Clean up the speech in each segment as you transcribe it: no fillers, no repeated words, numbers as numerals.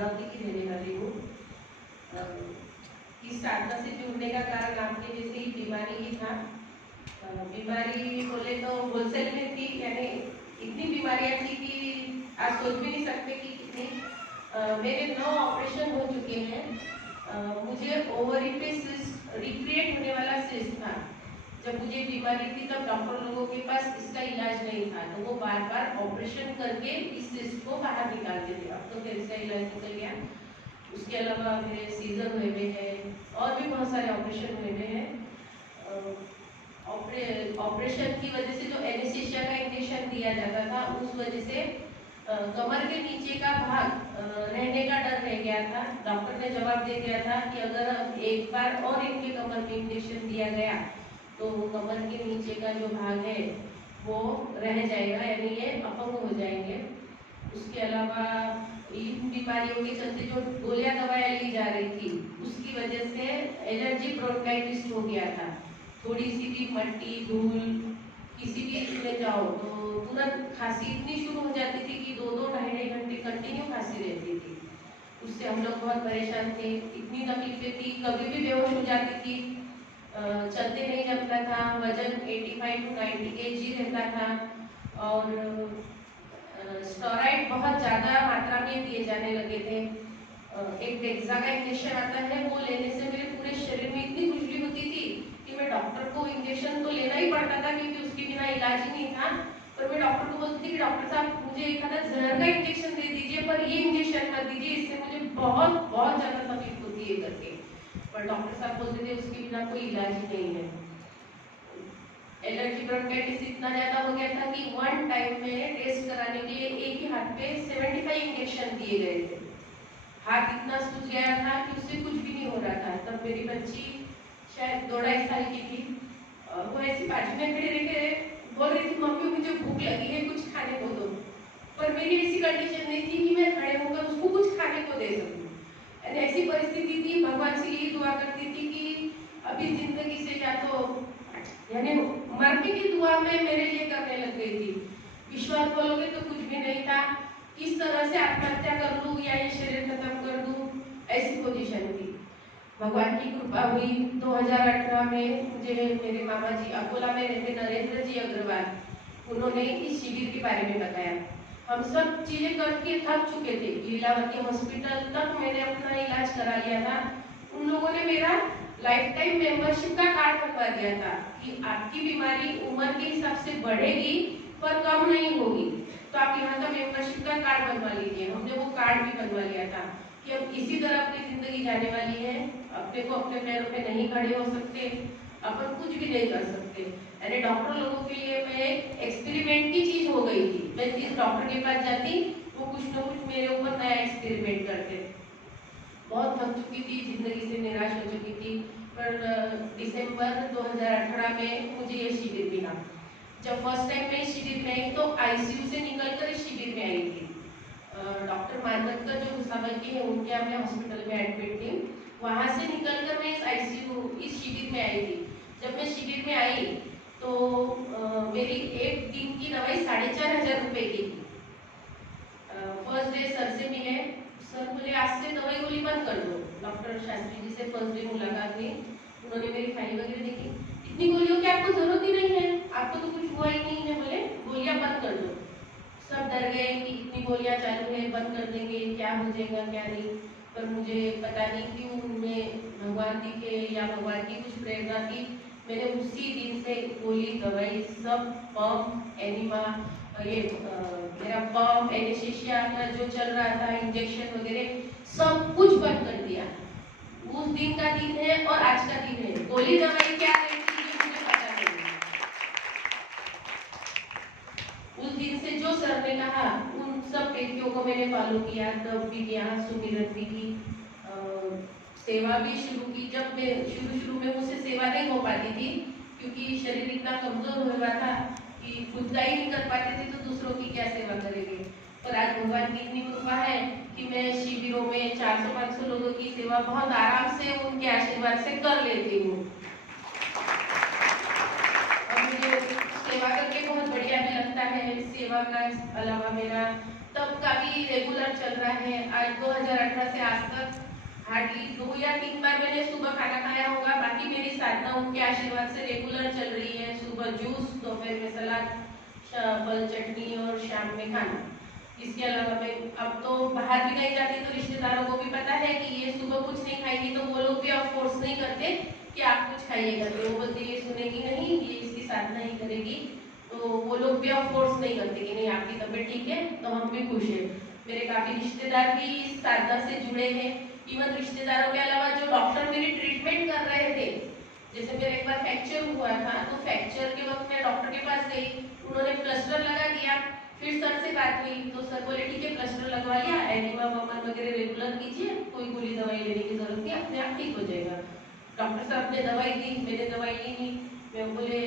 अमरावती की रहने वाली हूँ। इस साधना से जुड़ने का कारण आपके जैसे ही बीमारी ही था। बीमारी बोले तो होलसेल में थी, यानी इतनी बीमारियां थी कि आप सोच भी नहीं सकते कि कितनी। मेरे 9 ऑपरेशन हो चुके हैं। मुझे ओवरी पे सिस्ट रिक्रिएट होने वाला सिस्ट था। जब मुझे बीमारी थी तब डॉक्टर लोगों के पास इसका इलाज नहीं था, तो वो बार बार ऑपरेशन करके इस सिस्ट को बाहर निकालते थे। अब तो फिर इसका इलाज निकल गया। उसके अलावा मेरे सीजर हुए हुए हैं और भी बहुत सारे ऑपरेशन हुए हुए हैं। ऑपरेशन की वजह से जो एनेस्थीसिया का इंजेक्शन दिया जाता था, उस वजह से कमर के नीचे का भाग रहने का डर रह गया था। डॉक्टर ने जवाब दे दिया था कि अगर एक बार और इनके कमर में इंजेक्शन दिया गया तो कमर के नीचे का जो भाग है वो रह जाएगा, यानी ये अपंग हो जाएंगे। उसके अलावा इन बीमारियों के चलते जो गोलियां दवाएं ली जा रही थी, उसकी वजह से एलर्जी ब्रोंकाइटिस हो गया था। थोड़ी सी भी मट्टी धूल किसी भी में जाओ तो तुरंत खांसी इतनी शुरू हो जाती थी कि 2-2 ढाई घंटे कंटिन्यू खांसी रहती थी। उससे हम लोग बहुत परेशान थे। इतनी तकलीफें थी, कभी भी बेहोश हो जाती थी, चलते नहीं जमता था। वजन 85 to 90 kg रहता था और स्टेरॉइड बहुत ज़्यादा मात्रा में दिए जाने लगे थे। एक डेक्सा का इंजेक्शन आता है, वो लेने से मेरे पूरे शरीर में इतनी खुजली होती थी कि मैं डॉक्टर को इंजेक्शन तो लेना ही पड़ता था, क्योंकि उसके बिना इलाज ही नहीं था। पर मैं डॉक्टर को बोलती थी कि डॉक्टर साहब मुझे एक आधा जहर का इंजेक्शन दे दीजिए, पर ये इंजेक्शन मत दीजिए, इससे मुझे बहुत बहुत ज़्यादा तकलीफ होती है करके। पर डॉक्टर साहब बोलते थे उसके बिना कोई इलाज ही नहीं है। एलर्जी ब्रोंकाइटिस इतना ज़्यादा हो गया था कि वन टाइम में टेस्ट कराने के लिए एक ही हाथ पे 75 इंजेक्शन दिए गए थे। हाथ इतना सूज गया था कि उससे कुछ भी नहीं हो रहा था। तब मेरी बच्ची शायद 2-2.5 साल की थी और वो ऐसी बाजू में खड़े रह के बोल रही थी, मम्मी मुझे भूख लगी है, कुछ खाने को दो। पर मेरी ऐसी कंडीशन नहीं थी कि मैं खड़े होकर उसको कुछ खाने को दे सकूं। ऐसी परिस्थिति थी, भगवान से यही दुआ करती थी कि अभी जिंदगी से या तो यानी मरने की दुआ में मेरे लिए करने लग गई थी। विश्वास बोलोगे तो कुछ भी नहीं था, किस तरह से आत्महत्या कर लूं या ये शरीर खत्म कर दूं, ऐसी पोजीशन थी। भगवान की कृपा हुई। 2018 में मुझे मेरे मामा जी अकोला में रहते नरेंद्र जी अग्रवाल, उन्होंने इस शिविर के बारे में बताया। हम सब चीजें करके थक चुके थे, लीलावती हॉस्पिटल तक मैंने अपना इलाज करा लिया था। उन लोगों ने मेरा लाइफ टाइम मेंबरशिप का कार्ड बनवा दिया था कि आपकी बीमारी उम्र के हिसाब से बढ़ेगी पर कम नहीं होगी, तो आप यहाँ का मेंबरशिप का कार्ड बनवा लीजिए। हमने वो कार्ड भी बनवा लिया था कि अब इसी तरह अपनी जिंदगी जाने वाली है, अपने को अपने पैरों पे नहीं खड़े हो सकते, अपन कुछ भी नहीं कर सकते। यानी डॉक्टर लोगों के लिए मैं एक्सपेरिमेंट की चीज हो गई थी। मैं जिस डॉक्टर के पास जाती वो कुछ ना कुछ मेरे ऊपर नया एक्सपेरिमेंट करते। बहुत थक चुकी थी, जिंदगी से निराश हो चुकी थी। पर दिसंबर 2018 में मुझे ये शिविर मिला। जब फर्स्ट टाइम मैं शिविर में आई तो आईसीयू से निकलकर इस शिविर में आई थी। डॉक्टर मानवकर जो भुसावल के हैं उनके यहाँ मैं हॉस्पिटल में एडमिट थी। वहाँ से निकलकर मैं इस शिविर में आई थी। जब मैं शिविर में आई तो मेरी एक दिन की दवाई 4,500 रुपए की थी। फर्स्ट डे सर से मिले, सर बोले आज से दवाई गोली बंद कर दो। डॉक्टर शास्त्री जी से फर्स्ट डे मुलाकात हुई, उन्होंने मेरी फाइल वगैरह देखी, इतनी गोलियों की आपको जरूरत ही नहीं है, आपको तो कुछ हुआ ही नहीं है, बोले गोलियां बंद कर दो। सब डर गए कि इतनी गोलियां चालू है, बंद कर देंगे, क्या हो जाएगा क्या नहीं। पर मुझे पता नहीं क्यों उनमें भगवान दिखे या भगवान की कुछ प्रेरणा थी, मैंने उसी दिन से गोली दवाई सब पंप एनिमा ये मेरा पंप एनेस्थीसिया का जो चल रहा था इंजेक्शन वगैरह सब कुछ बंद कर दिया। उस दिन का दिन है और आज का दिन है। गोली दवाई क्या है मुझे पता नहीं। उस दिन से जो सर ने कहा उन सब व्यक्तियों को मैंने फॉलो किया, तब भी किया, सुमिरन भी की, सेवा भी शुरू की। जब मैं शुरू में मुझसे सेवा नहीं हो पाती थी क्योंकि शरीर इतना कमजोर हो रहा था कि खुद का ही नहीं कर पाते थे, तो दूसरों की क्या सेवा करेंगे। पर आज भगवान की इतनी कृपा है कि मैं शिविरों में 400-500 लोगों की सेवा बहुत आराम से उनके आशीर्वाद से कर लेती हूँ। और मुझे सेवा करके बहुत बढ़िया भी लगता है। सेवा का अलावा मेरा तब काफी रेगुलर चल रहा है। आज 2018 से आज तक हार्डली 2 या 3 बार मैंने सुबह खाना खाया होगा। बाकी मेरी साधना उनके आशीर्वाद से रेगुलर चल रही है। सुबह जूस, दोपहर में सलाद, फल चटनी और शाम में खाना। इसके अलावा मैं अब तो बाहर भी नहीं जाती, तो रिश्तेदारों को भी पता है कि ये सुबह कुछ नहीं खाएगी, तो वो लोग भी अब फोर्स नहीं करते कि आप कुछ खाइएगा। तो वो बोलते ये सुनेगी नहीं, ये इसकी साधना ही करेगी, तो वो लोग भी अब फोर्स नहीं करते कि नहीं आपकी तबीयत ठीक है तो हम भी खुश हैं। मेरे काफी रिश्तेदार भी इस साधना से जुड़े हैं। इवन रिश्तेदारों के अलावा जो डॉक्टर मेरी ट्रीटमेंट कर रहे थे, जैसे मेरे एक बार फ्रैक्चर हुआ था, तो फ्रैक्चर के वक्त मैं डॉक्टर के पास गई, उन्होंने प्लास्टर लगा दिया। फिर सर से बात हुई तो सर बोले ठीक है प्लास्टर लगवा लिया, एनिमा वमान वगैरह रेगुलर कीजिए, कोई गोली दवाई लेने की जरूरत नहीं, अपने आप ठीक हो जाएगा। डॉक्टर साहब ने दवाई दी, मैंने दवाई ली नहीं। मैं बोले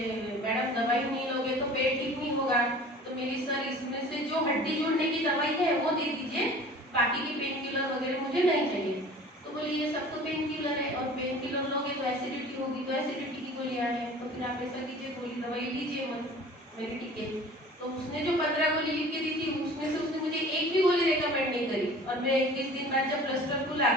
मैडम दवाई नहीं लोगे तो पेट ठीक नहीं होगा, तो मेरी सर इसमें से जो हड्डी जोड़ने की दवाई है वो दे दीजिए, बाकी की पेन किलर वगैरह मुझे नहीं चाहिए। तो बोले ये सब तो पेन किलर है, और पेन किलर लोगे तो एसिडिटी होगी, तो एसिडिटी की गोलियां हैं, तो फिर आप ऐसा कीजिए गोली दवाई लीजिए मत। मैंने ठीक है। तो उसने जो 15 गोली लिख के दी थी, उसमें से उसने मुझे एक भी गोली रेकमेंड नहीं करी। और मैं 21 दिन बाद जब प्लास्टर खुला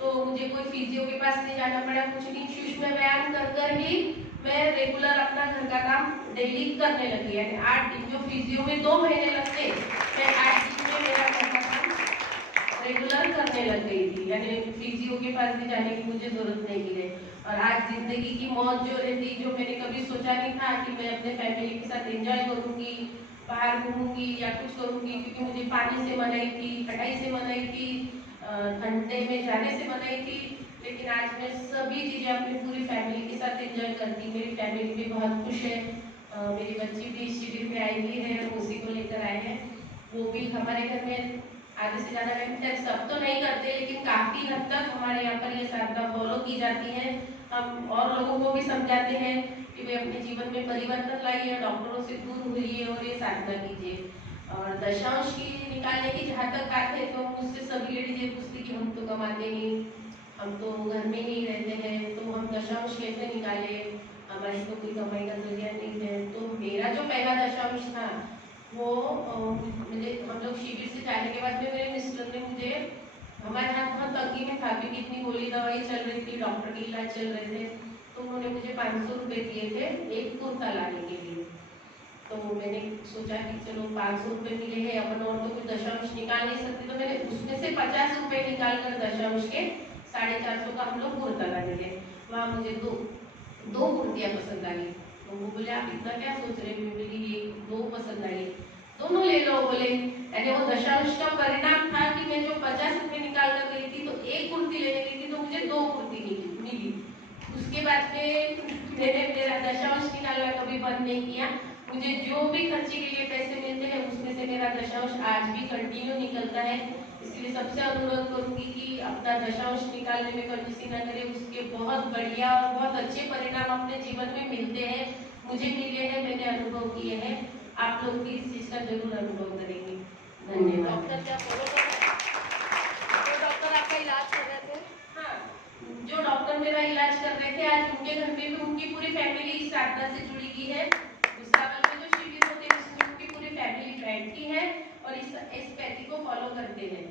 तो मुझे कोई फिजियो के पास नहीं जाना पड़ा, कुछ नहीं, सूक्ष्म व्यायाम कर ही मैं रेगुलर अपना घर का काम डेली करने लगी। यानी 8 दिन, जो फिजियो में 2 महीने लगते, मैं 8 दिन में मेरा घर का काम रेगुलर करने लग गई थी। यानी फिजियो के पास भी जाने की मुझे जरूरत नहीं गिरे। और आज जिंदगी की मौज जो रहती, जो मैंने कभी सोचा नहीं था कि मैं अपने फैमिली के साथ एंजॉय करूंगी, बाहर घूमूंगी या कुछ करूंगी, क्योंकि मुझे पानी से मनाई थी, कटाई से मनाई थी, ठंडे में जाने से मनाई थी, लेकिन आज मैं सभी चीजें अपनी पूरी फैमिली के साथ एंजॉय करती। मेरी फैमिली भी बहुत खुश है। मेरी बच्ची भी शिविर में आई हुई है, उसी को लेकर आए हैं। वो भी हमारे घर में आधे से ज्यादा टाइम, सब तो नहीं करते लेकिन काफी हद तक हमारे यहाँ पर ये साधना फॉलो की जाती है। हम और लोगों को भी समझाते हैं कि वे अपने जीवन में परिवर्तन लाइए, डॉक्टरों से दूर होइए और ये साधना कीजिए। और दशांश की निकालने की जहाँ तक बात है, तो मुझसे सभी लेडीज ये पूछती कि हम तो कमाते नहीं, हम तो घर में ही रहते हैं, तो हम दशांश कैसे निकाले, हमारी तो कोई कमाई का जरिया नहीं है। तो मेरा जो पहला दशांश था वो मुझे, हम लोग शिविर से जाने के बाद में मेरे मिस्टर ने मुझे, हमारे हाथ बहुत तंगी में था क्योंकि इतनी गोली दवाई चल रही थी, डॉक्टर के इलाज चल रहे थे, तो उन्होंने मुझे 500 रुपये दिए थे एक कुर्ता लाने के लिए। तो मैंने सोचा कि चलो 500 रुपये मिले हैं, अपन और तो कुछ दशांश निकाल नहीं सकते, तो मैंने उसमें से 50 रुपये निकाल कर दशांश के 450 का हम लोग कुर्ता लाने गए। वहाँ मुझे दो कुर्तियाँ पसंद आई, तो वो बोले आप इतना क्या सोच रहे हो, मेरी ये 2 पसंद आई, दोनों ले लो बोले। यानी वो दशांश का परिणाम था कि मैं जो 50 रुपये निकाल कर गई थी, तो एक कुर्ती लेने गई थी, तो मुझे 2 कुर्ती मिली। उसके बाद में मैंने मेरा दशांश निकालना कभी बंद नहीं किया। मुझे जो भी खर्चे के लिए पैसे मिलते हैं, उसमें से मेरा दशांश आज भी कंटिन्यू निकलता है। इसलिए सबसे अनुरोध करूंगी कि अपना दशांश निकालने में कंजूसी न करें, उसके बहुत बढ़िया और बहुत अच्छे परिणाम अपने जीवन में मिलते हैं। मुझे मिले हैं, मैंने अनुभव किए हैं, आप लोग भी इस चीज का जरूर अनुभव करेंगे। धन्यवाद। डॉक्टर क्या फॉलो कर रहे हैं? तो डॉक्टर आपका इलाज कर रहे थे? हाँ, जो डॉक्टर मेरा इलाज कर रहे थे, आज उनके घर में भी उनकी पूरी फैमिली इस साधना से जुड़ी हुई है। भुसावल में जो शिविर होते हैं उसमें उनकी पूरी फैमिली बैठती है और इस पैथी को फॉलो करते हैं।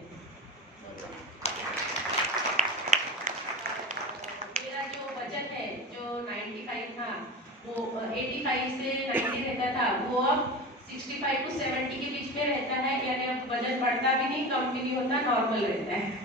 मेरा जो वजन है, जो 95 था, वो 85 से 90 रहता था, वो अब 65 to 70 के बीच में रहता है। यानी अब वजन बढ़ता भी नहीं, कम भी नहीं होता, नॉर्मल रहता है।